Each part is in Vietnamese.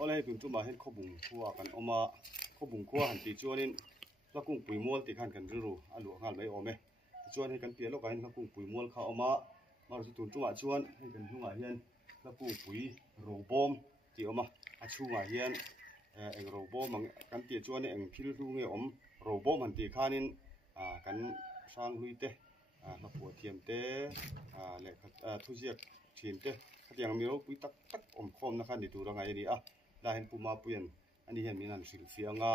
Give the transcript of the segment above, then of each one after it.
ole tun tu ma hen khobung khuwa kan oma khobung khuwa han ti chuanin Hlakungpui mual ti khan kan ru alu ngal mai ome chuan he kan pia lo kain Hlakungpui mual kha oma mar chu tun tu ma chuan he kan hunga hian Hlakungpui Robawm ti oma a chunga hian eng Robawm kan ti chuan eng thil ru nge om Robawm han ti khanin kan sang hlui te la pu thiam te le thuziak thin te khatiang mi ro pui tak tak om khom na khan ni tu rangai ni a la hen puma puyan ani hian min an sil fianga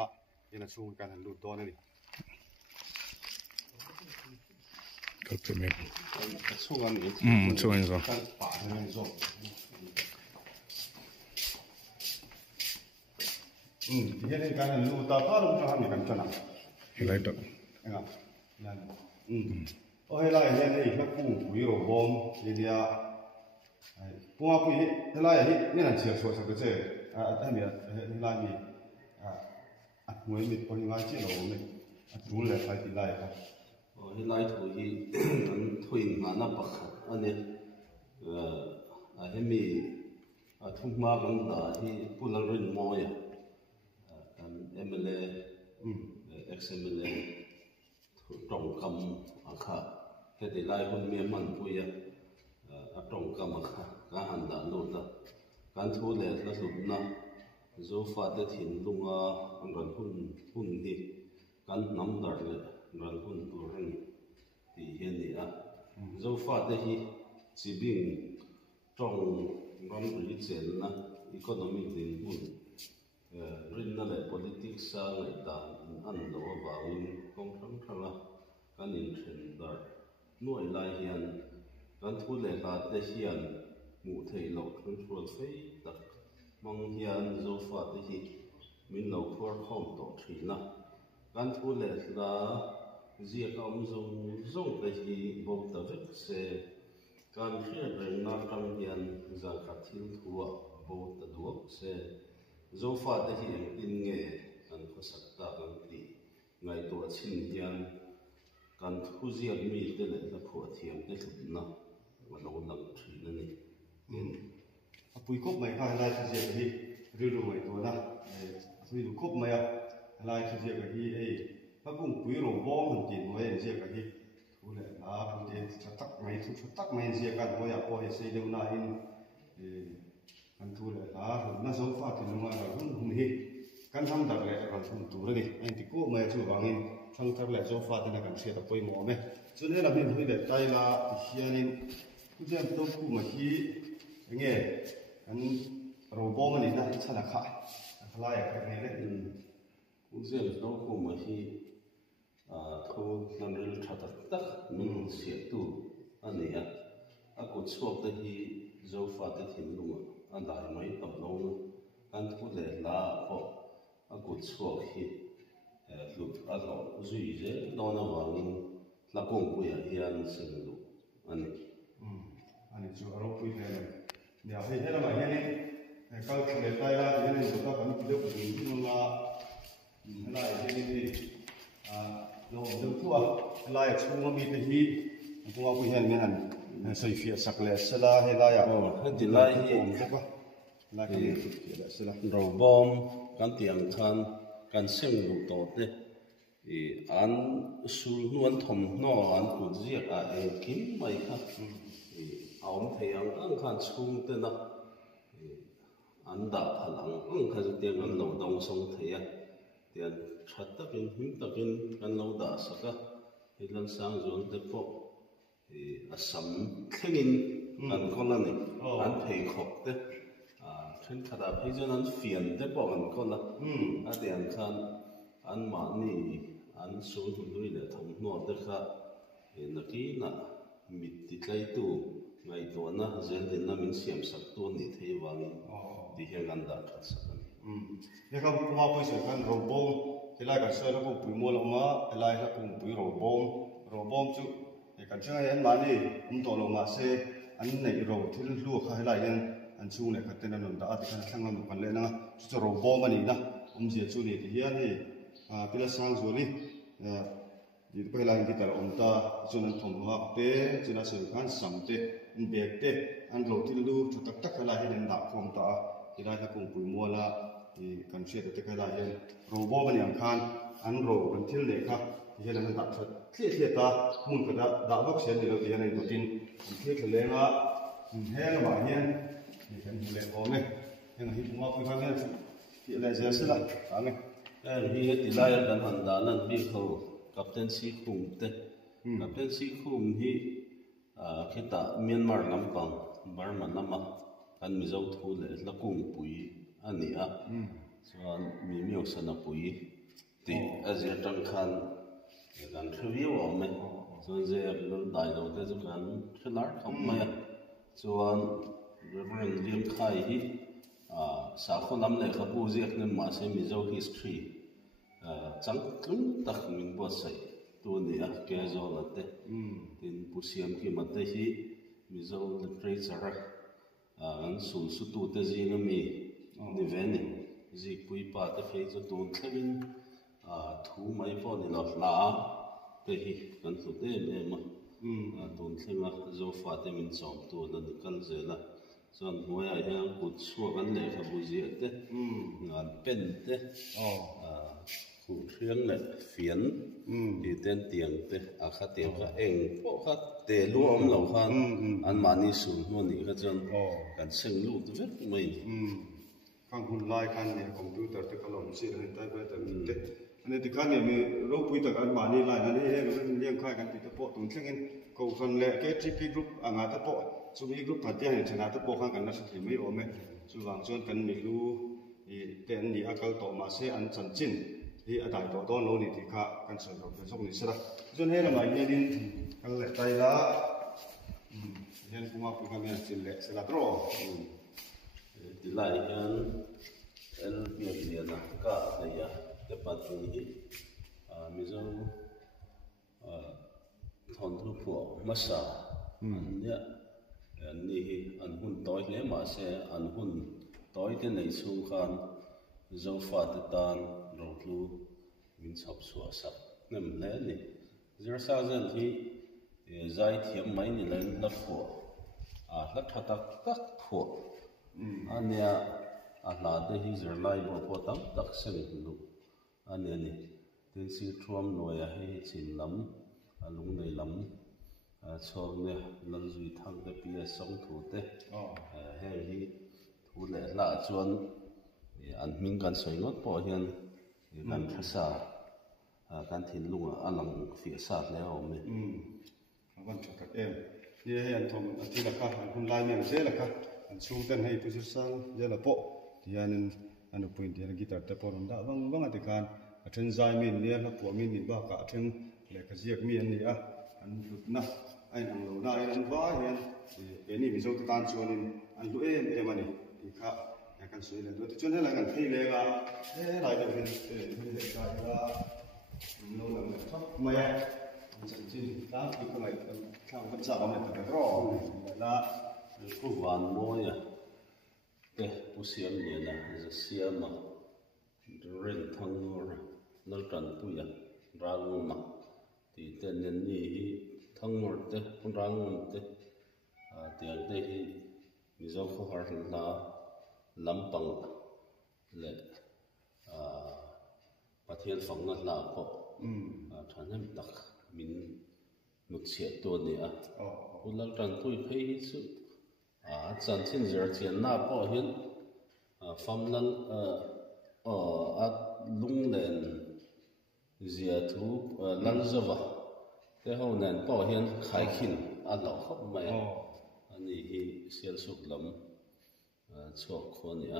ina chung kan han lut don ani kalpe me chung an chung an zo kan pa han zo hian kan han lut ta pa ro ka han kan chana lai to nga lan o he lai hian ei Hlakungpui Robawm lilia puma pui he lai hi ni an chia so sa ke che a mi he lai mi a ngoi mi pon ngai chi lo me a tu le phai ti lai ka hi lai thu hi an thuin ma na pakha ani a hemi a thungma kan da hi pulal rin mo ya kan MLA XMLA trong kam akha ke de lai hun me man pu ya a trong kam akha ka han da lo da kan thu le la lu na zo fa de thin lunga an ran hun hi kan nam dar le ran hun tu ren ti hian ni a zo fa de hi chi bing trong ram ri chen na economic din hun rin na le politics sa ngai ta an lo wa win kong thang thanga kan in thren dar nuai lai hian kan thu le la te hian mu thei lo thun thul fei tak mang hian zo fa te hi min lo khor khom to thina kan thu le la zia kam zong te hi bo ta vek se kan hria reng na tang hian za kha thil thuwa bo ta duak se zo fa te hi in nge kan khosak ta kan ti ngai to chin hian kan thu zia mi te le la phu thiam te thupna wa lo lang thina ni a pui kop mai kha lai thu je hi ru mai to na pui lu kop mai a lai thu je ka hi ei Hlakungpui Robawm han ti noi en je ka hi thu le la kan te tak mai thu tak mai je ka noi a po he sei deu na in kan thu le la na zo fa ti lunga la hun hi kan tham dar le kan thum tu re ni en ti ko mai chu wangin thang thar le zo fa te na kan se ta poi mo me chun he la min hui le tai la ti hianin ku jem to ku ma hi nge kan Robawm ni na chana kha lai ka ne le zel no ko ma hi thu nan ril tha tak min sia tu ani a ko chok te hi zo fa te thin lunga an dai mai tam lo kan thu le la ko a ko chok hi lu a lo zui je do na wangin Hlakungpui a hian sen lu ani ani chu aro pui le ne a he la ma he ni kal le tai la he ni ta kan ti de ku ni ma la he ni lo de tu a la ya chu mi te hi ku a pu hian men an sai fi sak le sala he la ya ha ti lai hi la ki le sala Robawm kan tiang khan kan seng lu to te an sul nuan thom no an ku ziak a kim mai kha aum theiang ang khan chung te na an da phalang ang kha ju te kan lo dong song theia tian that takin him takin kan lo da saka hilan sang zon te po asam thlengin kan kolani an phei khop te then khada phei jon an fian te po kan kola a tian khan an ma ni an sul hu lui le thom no te kha naki na mit ti tlai tu ngai to na zel din na min siam sak tu ni thei wangin ti hian an da kha sakan ne ka puma pui se kan Robawm tilai ka se Hlakungpui mual oma elai Hlakungpui Robawm chu e kan changa yan ma ni to lo ma se an nei ro thil lu kha helai yan an chung le khaten an da ati kan thangam kan le na chu Robawm ani na je chu ni ti hian hi pila sang zoli di pe lai ki tar om ta chun an thom ha te chuna se kan sam te bek te an ro thil lu chu tak tak helai hin da khom ta ที่ได้ถ้าคงปุ๋ยมัวละที่กันเชื่อแต่ก็ได้เห็นโรบอมันอย่างคันอันโรกันที่เล็กครับที่เห็นนั้นตัดชัดเทียตามุนกระดาษวักเสียนเดียวที่เห็นในตัวจินเทียเลยว่าแห้งมาเนี่ยนี่เป็นเล็กพอไหมยังหิบมัวคุยกันเนี่ยที่อะไรจะสิละถามไหมที่ที่ได้กันหันดานั่นที่เขากับเต้นซีคุมเต้กับเต้นซีคุมที่คิดว่าเมียนมาลำปางบาร์มันน้ำมันกันมีเจ้าทูเลยละกุ้งปุ๋ยอันนี้ส่วนมีสนับปุ๋ยที่อาจจะตั้งคันกันทวีวไหมส่วนเจ้าเราได้เราได้จุกันขนาดเขาไม่ส่วนเรื่องเลี้ยงไข่ที่สาวคนนั้นเลยเขาพูดเรื่องนั้นมาเสียมีเจ้า history จังคุ้มตักมินบัวใส่ตัวนี้แกจะละเต้เป็นผู้เชี่ยวชาญมาเต้ที่มีเจ้า literature อันสูงสุดตัวเต้จีนมีนิเวศน์จีปุยป้าเต้ที่จะตัวเต้นทูไม่พอนี่หรอกลาเต้ที่กันสุดเต้เนี่ยมาตัวเต้มาเจ้าฟ้าเต้มินสองตัวนั่นกันเจละส่วนหัวใหญ่ยังกุดชัวกันเลยครับบุษีเต้งานเป็นเต้คู่เครื่องเลยเฟียนที่เต้นเตียงเต้อาคาเตียงก็เองพวกเขาเตะรวมเหล่าพันอันมานี่สูงโน่นนี่ก็จนกันเชิงลูกตัวเล็กไม่ฟังคุณไล่กันเนี่ยคอมพิวเตอร์ที่กำลังเสียในใต้ใบแต่เต้อันนี้ที่กันเนี่ยมีโรคปุยตะกันมานี่ไล่นั่นนี่เลี้ยงค่ายกันติดตะโปตุนเช่นกันกูฟันเละแค่ทริปกรุ๊ปอ่างตะโปสุมีกรุ๊ปผัดเตี้ยเห็นชนะตะโปข้างกันนั่นสิไม่โอเมสุวางส่วนกันมีรู้เต้นนี่อาการต่อมาเสียอันจันจินที่อาศัยตัวต้นโลนี่ที่ข้ากันส่วนเราเป็นสกุลนิสระส่วนเฮละมาเนี่ยดินกันเละไตละเห็นกูมาคุยกันเนี่ยสิเละสลัดรอที่ไล่กันเบียดเบียนนะก็เนี่ยแต่ปัจจุบันนี้มีเจ้าทอนทุกพวกมาสาเนี่ยอันนี้อันหุ่นต่อยเนี่ยมาเสียอันหุ่นต่อยที่ในสุขันเจ้าฟ้าติดตามเราดูมินชับสัวสับนั่นแหละนี่เจ้าสาวที่ใจเทียมไม่นี่เลยนักผัวนักทักตักผัวอันเนี้ยอันนั้นที่เจ้าไล่บอกว่าตั้งตักเส้นลูกอันเนี้ยนี่ที่สิ่งทวมหน่วยให้ชินล้ำลุงในล้ำชอบเนี่ยลันจุยทางแต่ปีละสองถูเตะให้ที่ถูเละละจวนอันมิงกันสวยงดพอเห็นกันภาษาการถิ่นลุงอันหลังเสียศาสตร์แล้วมั้ยวันจุดกับนี่ให้อันทมอันที่ละค่ะคุณไล่เนี่ยเสียละค่ะอันชูเต้นให้ผู้สื่อสารเยอะละโปที่อันปุ่นที่กีตาร์แต่พอรุ่นดาวบางอันที่การเทนไซมินเนี่ยละผัวมินนี่บ้ากะเทนเลยก็เรียกมีอันนี้อันหลุดนะไอ้หนังเราได้อันบ้าเห็นเป็นนี่มีโซตานชวนอันดูมันนี่ที่ข้าอยากกันสวยเลยตัวจนให้หลังกันที่เลยก็หลายจะเป็นเลยก็เราหลังชอบไม่จริงๆแล้วที่ก็ไม่ข้าวมันจะเอาเนี่ยแต่ก็แล้วผู้วานโม่เนี่ยผู้เสียมเนี่ยนะจะเสียมาเรื่องทั้งนักการผู้ยังร่างมาที่เต้นนี่ทั้งหมดร่างมันเตียงได้มีเจ้าข้อหาละลำปังและประเทศฝั่งนั้นละก็ท่านนั้นตักมินนุษย์ตัวเนี่ยผู้นักการผู้ให้สุดจันทินเจอเทียนหน้าพ่อเห็นฟังนั้นลุงเล่นเสียทูลังเจวะแต่เขาเนี่ยพ่อเห็นขายขินอันเราเข้ามาอันนี้เสียสุดลำชอบคนเนี่ย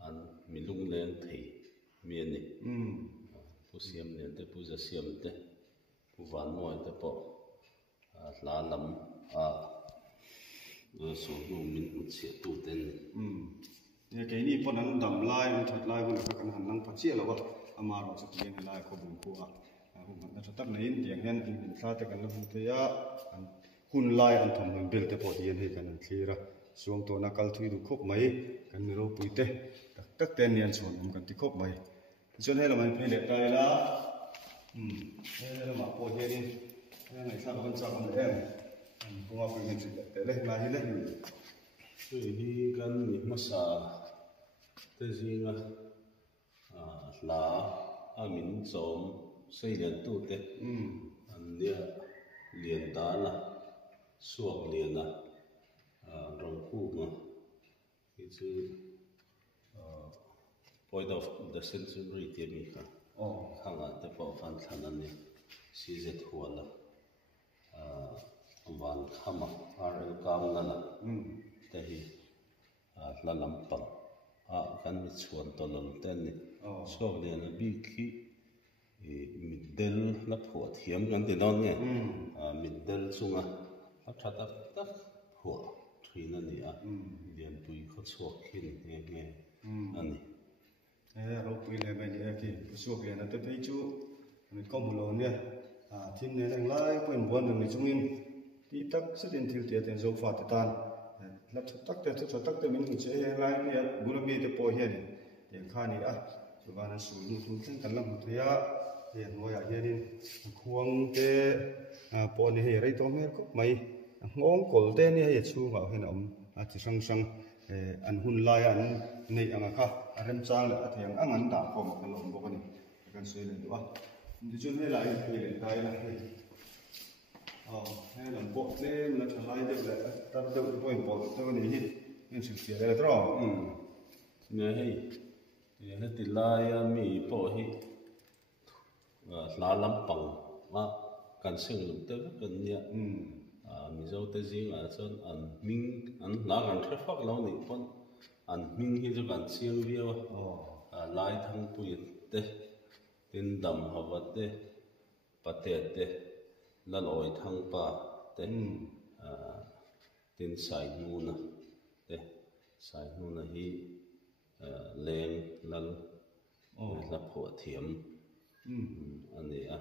อันมีลุงเล่นที่มีนี่ผู้เสียมเนี่ยแต่ผู้จะเสียมแต่ผู้วันมวยแต่พ่อลาลำส่วนนู้นมันเสียตัวเต้นเนี่ยแกนี่พอนั้นดำลายมันชัดลายมันก็กันหันนั่งพัดเชี่ยแล้วว่าอามาเราจะเลี้ยงลายเขาบุญกูผมมันจะตั้งในอินเดียเห็นอินซาแต่กันแล้วมันเทียหุ่นลายอันทำมันเบลแต่พอดีให้กันเคลียร์ส่วนตัวนักการทุยดูครบไหมกันเราปุยเตะตักเต้นเนียนส่วนมันกันที่ครบไหมส่วนให้เรามันเพลิดใจละให้เรามาพอดีนี่ให้ไหนทราบมันทราบมันเองผมว่าเป็นสิ่งแต่เล็กน้อยนี่เล็กอยู่ hi kan ni masa te zinga la amin zom sei lian tu te an lia lian da la suak lian na rong pu ma hi chu point of the century te mi kha khanga te po khan thanan ni si je thuala van khama arel kam na la te hi la lampang kan mi chuan tolol ten ni suak lian na bi khi middel la phua thiam kan ti don nge middel chunga a thata tak phua thina ni a lian pui kho chuak khin nge nge ani ro pui le ba ni ki suak lian na te pe chu mi ko mu lo ne thin ne lang lai point bon ni chungin ti tak se tin thil te ten zo fa ta tan la tak te min che lai ne burami te po hian te kha ni a chu ba na su nu tu teng kan lam tu ya hian mo ya hian khuang te po ni he rei to mer ko mai ngong kol te ni he chu ma hen om chi sang sang an hun lai an nei anga kha rem chang le athiang ang an da ko ma kan lom bo kan kan sui le wa ndi chun he lai pe le tai la he he lam bo le na thlai de le tar de point bo to ni hi in sil tia le tro nge hei he ti lai mi po hi la lampang ma kan sing lum te kan nia mi zo te jing a chon an la kan thre phak lo ni pon an ming hi chu kan chiang riawa lai thang pui te tin dam hawa te pate te la loi thang pa te tin sai nu na te sai nu na hi leng lal la phua thiam ani a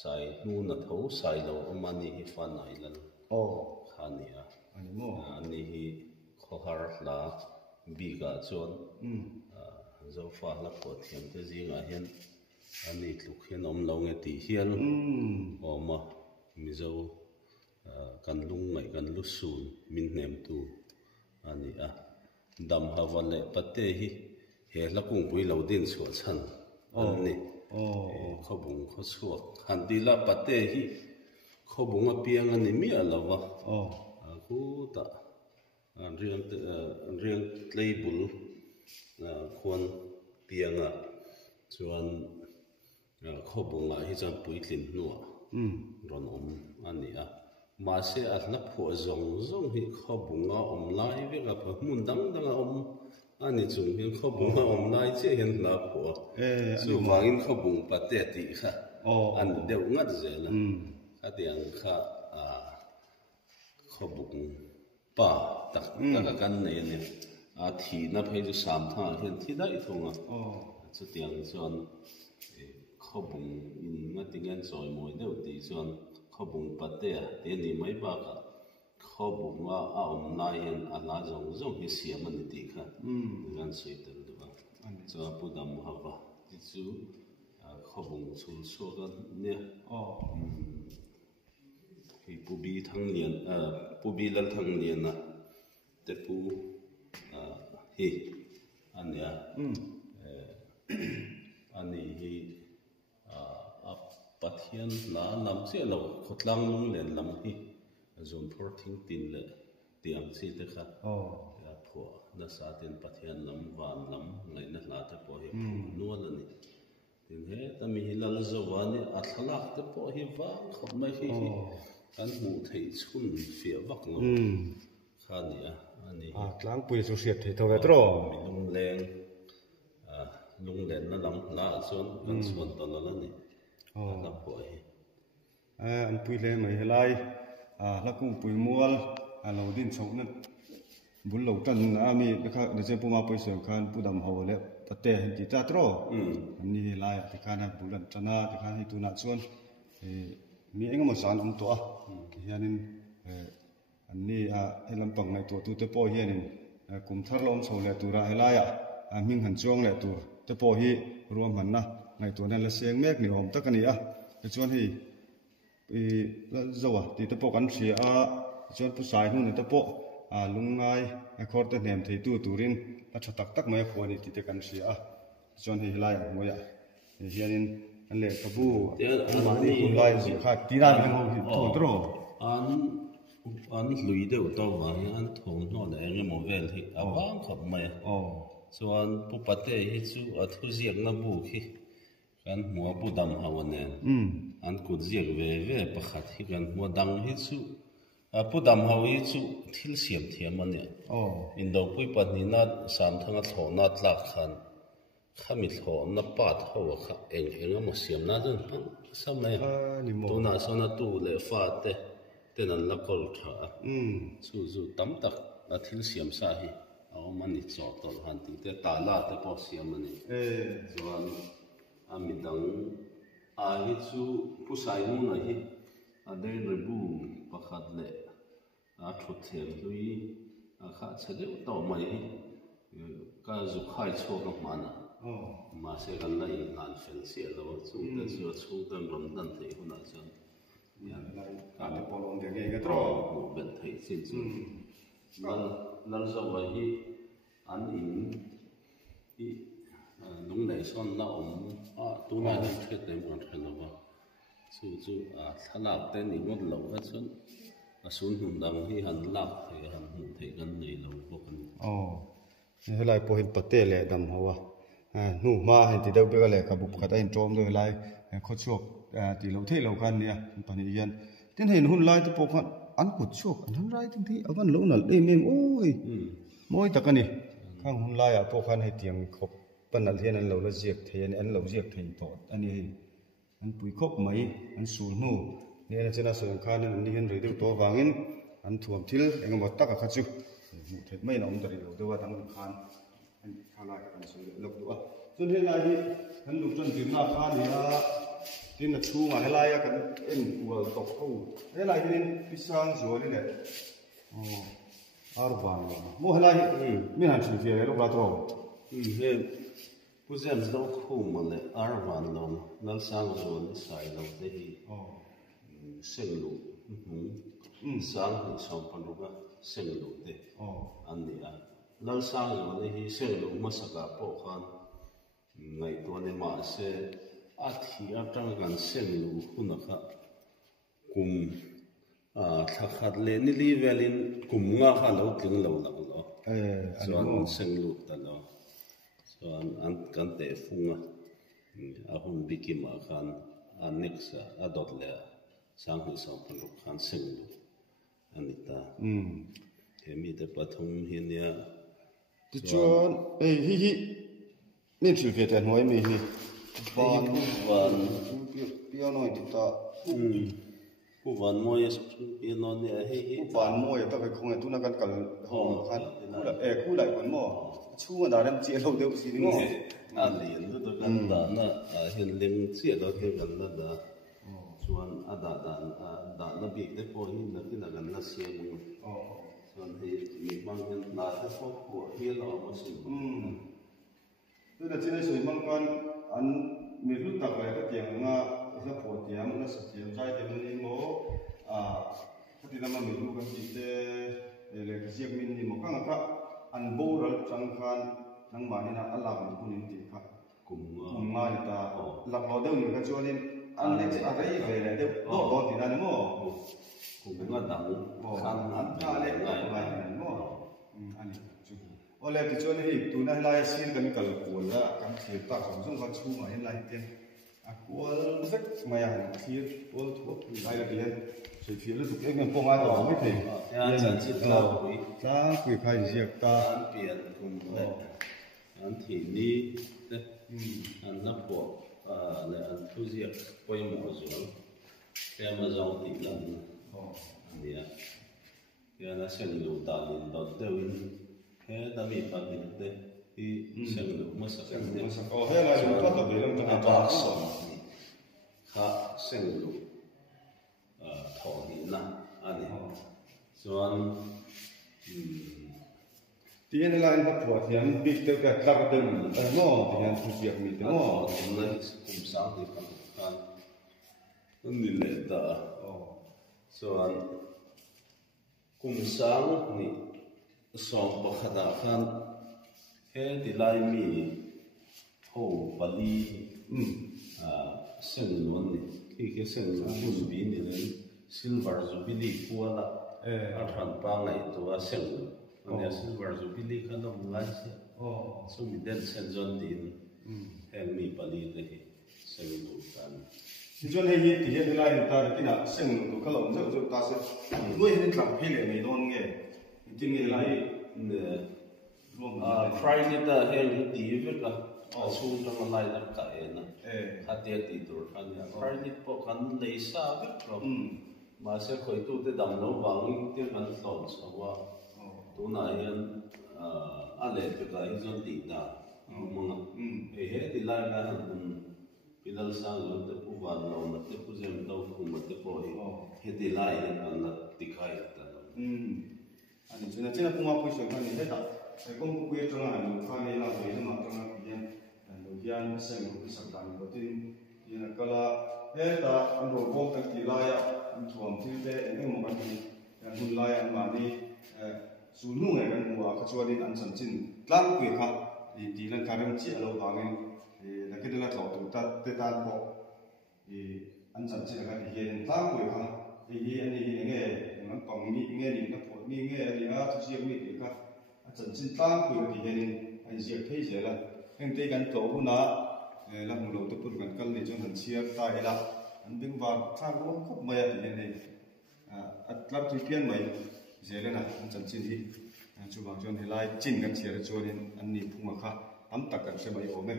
sai nu na tho sai lo amani hi fa nai lan khani a ani hi khohar la bi ga chon zo fa la phua thiam te zinga hian ani tluk hian om lo nge ti hian oma mi zo kan lung ngai kan lu sun min nem tu ani a dam hawale pate hi he Hlakungpui lo din chu chan ani kho bung kho chuak han ti la pate hi kho bung a piang ani mi alawa ku ta riang label khon pianga chuan kho bung a hi chan pui tlin nuwa ron om ani a ma se a la phu zong zong hi kho bung a om lai ve ka pa mun dang dang a om ani chung hin kho bung a om lai che hin la phu chu wangin kho bung pate ti kha an deuh ngat zela kha tiang kha kho bung pa tak tak kan nei ni a thi na phei chu sam tha hian thi dai thunga chu tiang chuan kho bung in nga tingan choi moi deuh ti chuan kho bung pate te ni mai ba ka kho bung a om lai hian a la zong zong hi siam ani ti kha gan sei ter du ba chu pu dam hawa ti chu kho bung chul so ga ne hi pu bi thang lian pu bi lal thang lian na te pu hi ania ani hi pathian la lam che lo khotlang lung len lam hi zon thor thing tin le tiang chi te kha ya pho na sa ten pathian lam van lam ngai na la te po hi nual ani tin he ta mi hilal zawani a thalak te po hi wang khop mai hi kan mu thei chun fia vak lo khani a ani Hlakungpui chu siat thei tho ve tro mi lung len na lam la chon kan chuan tol la ni la po hi an pui le mai helai Hlakungpui mual lo din chok na bul lo tan ami kha de je puma pui sem khan pudam ho le pate ti ta tro ani lai ti kana bulan chana ti khan hi tu na chuan mi engemaw san to a hianin ani helampang ngai to tu te po hianin kum thar lom so le tura helaya ming han chuang le tur te po hi ruam han na ngai to na la seng mek ni hom takani a chuan hi la zawa ti te po kan thria a chuan pu sai hun te po lungai khor te nem thei tu turin a tha tak mai khoni ti te kan sia chon hi lai moya hianin an le kabu ma ni hun lai ji kha ti ran ho hi to tro an lui deuh to wang an thong no le enge mo vel hi awang khop mai chuan pu pate hi chu a thu ziak na bu khi kan hmu pu dam hawane an kut ziak ve pakhat hi kan hmu dang hi chu pu dam ho hi chu thil siam thiam ania in do pui pat ni na sam thanga thlo na tlak khan khami thlo na pat ho kha eng mo siam na dun samai tu na so na tu le fa te tên là local thở, chú tắm tắc là thiếu xiêm sa hi, mà nít cho tàu hành thì té tả la té bỏ xiêm mà nít, rồi mình đắng hi chú phụ sai mu này hi, đây rồi bu bạc hạt lệ, thuốc thiền lui, khá sẽ được tàu mày hi, cái dục hai chỗ các màn mà sẽ gần đây ngàn phần xịa rồi, chú tên rồng đan thấy hôm nay chứ. Cả cái polong để nghe cái trò bên thấy xin chú lần sau vậy thì anh nông đại son na tu na nên thiết đến một phần nào chú thằng nào tên thì một lâu hết xuân xuân hùng đằng thì hắn lạc thì hắn hùng thấy gần này lâu vô cùng thế lại po hình bát tê lệ đầm hoa nụ ma hình thì đâu biết là cả bục cả tay trôm rồi lại khó chuộc thì lâu thế lâu gan nè toàn hiện yên tên hình hun lai thì bộ phận ăn cột chuộc ăn rai từng thế ở văn lỗ là đây mềm ôi mỗi tất cả này khang hun lai à bộ phận hay tiếng khóc phần là thiên ăn lâu là diệt thì ăn lâu diệt thì tốt anh ấy ăn bụi khóc mấy ăn sùn nụ nên là trên là sườn khan nên anh hiện rồi đều to vàng in ăn thuồng thil anh mà tắc cả khát chú thế mấy nó ông tady lâu đâu đang khan anh khan lại anh sửa lộc đó cho nên là gì anh lục chân tiền là khan thì là tin là chu mà hay là cái em của tộc khâu hay là cái pisang rồi đấy này arban mo hay là mình hàng chục tiền lúc đó thôi he pu zem zo khu mà le arban lo nal sang rồi sai lo te hi sen lu sang thì xong phần lúc đó sen lu te anh đi nal sang rồi hi sen lu mà saka po khan ngày tuần này mà sẽ thì trong gan sen lu huna kha kum thakhat le ni li velin kum nga kha lo tling lo lo so sen lu ta lo so an kan te funga a hun bikim a khan next adot le sang hu sang pan lu khan sen lu anita he mi te pathum hi nia ti chon hi nên chịu việc tiền hỏi mình van piano thì ta ku van moi piano ne hi van moi ta cái không này tu na kan kal ho khan ku lại còn mo chu mà đã đem chia lâu đều xí đúng không liền đó kan da na hiện ling chia đó thì gần là da chuan da na bị để po hin na tin gần là xiêm chuan thì mình mang cái là cái phố của hier đó mà xin tôi đã chia sẻ mang con anh mình lúc tập về cái tiếng nga cái phổ tiếng nó sẽ tiếng trai tiếng mình mô cái tiếng mà mình lúc cái gì để cái gì mình mô cái ngã anh bố rồi chẳng khan năng mà nên là anh làm mình cũng nên tiếng khác cùng nga người ta làm lo đâu những cái chỗ nên anh lấy cái gì về này đâu đó thì là nó cùng nga đắng khan anh ta lấy cái này nó anh oleh tu cuan ni tu nak lai sin kami kalau kual lah kami cerita langsung kan cuma yang lain kan kual sek maya kir kual tu lai lagi kan saya kira tu kan pong ada orang ni teh ya cerita sa kui khai siap ta an pian kum le an thi ni te an na po le an tu ziak poi mo zol ke ma zong ti lan ya ya na sen lu ta lin do tewin thế ta bị phạt tiền thế thì xem được mất sạch thế là chúng ta tập về làm cho ba sòng khá xem được thọ đi na anh cho thì anh lại bắt buộc thì anh biết được cái cặp đơn nó thì anh thu việc mình nó cũng là cùng sáng thì phải anh nhìn lệ ta cho anh cùng sáng thì song bakhada khan he dilai mi ho bali sen non ni ke sen bun bi ni le silver jubilee kuala a than pa ngai to a sen ne silver jubilee khan no ngai se so mi den sen zon din hel mi bali le sen du kan John hay nhỉ thì hiện nay ta cái nào sinh của các lồng rất ta sẽ nuôi hết làm hay là người non nghe thì nghề lại Friday ta hel ti ve ka su tang lai da ka na hatia ti tur kan ya Friday po kan lei sa ve pro ma se khoi tu te dam no wang te kan hlom chawa tu na yan a le te ka hi zon ti da mong he ti lai ka han Pilal sang lo te pu van lo na te pu zem do fu ma te po he ti lai an na ti khai ta 아니 진짜 공화 보이셔 가니 했다. 공부 구에 들어가는 관계 나도 이제 막 들어가 그냥 노기안 생으로 상담 거든 이나 걸라 했다 안도 공탁 디라야 투엄 tilde eng mo kan ni lai mani sunu ngai kan wa ka chuan an chan chin tlang ku kha di lan karam chi alo bangin la ke la tlo tu ta te ta po an chan chi ka di yen tlang ku kha hi ani nge ngan pang ni nge ni na po ni nge ni a tu chi mi ti ka a chan chin tlang ku di yen an ji phei je la eng te kan to hu na la mu lo tu pur kan kal ni chon han chia ta ila an bing wa thang ko khop mai ti yen at lap tu pian mai je le na an chan chin hi chu bang chon hi lai chin kan chia chon in an ni phung kha tam tak kan se mai o me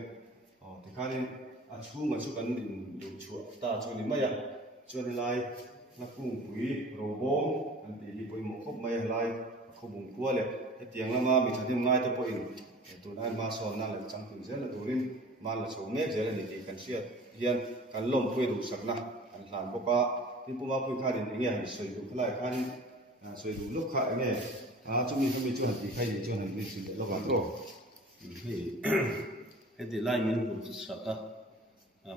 ti kha ni a chu ma chu kan din du chu ta chon ni mai ya chon lai Hlakungpui Robawm an ti hi poi mo khop mai lai khobung kwa le he tiang lama mi thadim ngai te poin tu nan ma so na le chang tu zel la turin ma la so me zel ni ti kan sia hian kan lom pui du sakna an hlan boka tin puma pui kha din nge han soi du khlai khan soi du lok kha nge chu mi khami chu han ti khai ni chu han ni si de lo ba ro he ti lai min du saka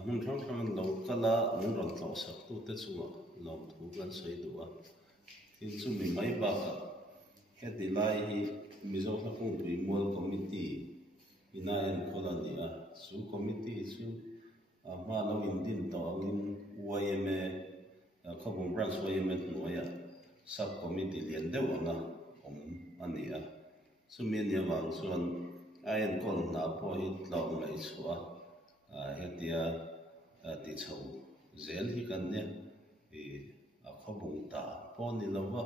mun thong thong lo kala mun ron tlo sak tu te chu lo thu kan soi du a tin chu mi mai ba ka he ti lai hi mizo Hlakungpui mol committee ina en colony a su committee chu ma lo in din to in YMA khobung branch YMA noya sub committee lian deuh anga ani a chu mi ni wang chuan ayan kol na po hi tlawng lai chua hetia ti chho zel hi kan ne khobung ta po ni lawa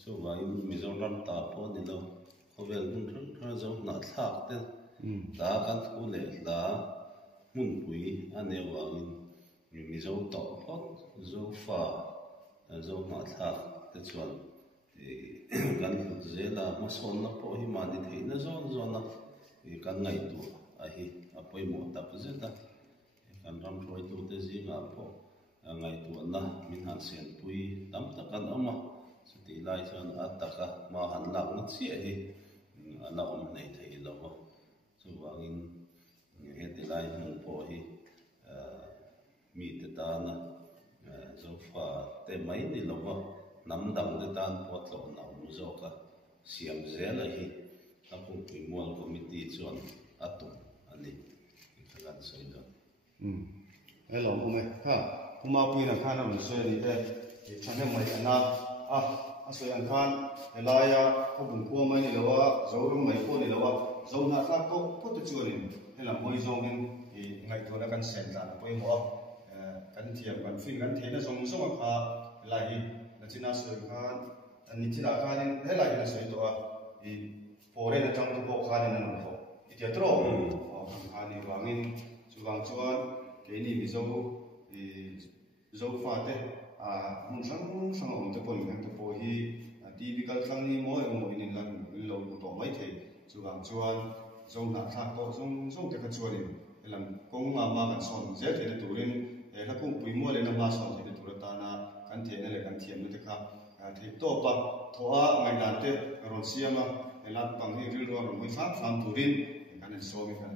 chu wa in mizoram ta po ni lo khovel mun thon zo na thak te da kan thu le da mun pui ane wa in mizo to pot zo fa zo na thak te chuan kan zela ma son na po hi ma ni theina zo na kan ngai tu a hi apoi mo ta puzeta kan ram roi tu te zi nga po ngai tu na min han sen pui tam ta kan ama ti lai chuan ataka ma han lak na chi hi ana om nei thei lo chu wangin he ti lai mu po hi mi te ta na zo fa te mai ni lo nam dang te tan po tlo na mu zo ka siam zel hi Hlakungpui mol committee chuan atum ani khalan soi do hello ume kha kuma pui na khana mun soi ni te chane mai ana soi an khan elaya khobung ko mai ni lawa zo rum mai ko ni lawa zo na ta ko tu chu ni hela moi zo ngin ngai to na kan sen ta poi mo kan thiam kan fin kan thena zong zong kha lai na china soi khan ani china khan hela na soi to Pore na chang tu po khan na no itia tro khan ni wangin chuwang chuan ke ni mi zo fa te mun sang om te pon kan te po hi TV kal sang ni mo ni lan lo to mai the chuwang chuan zo na tha to zong te ka chuan ni lam kong ma kan son je te turin Hlakungpui mo le na ma son te tur ta na kan the na le kan thiam te kha thei to pa thoa ngai dan te ron siama elat pang hi ril ro moi fa fam turin kan so mi kan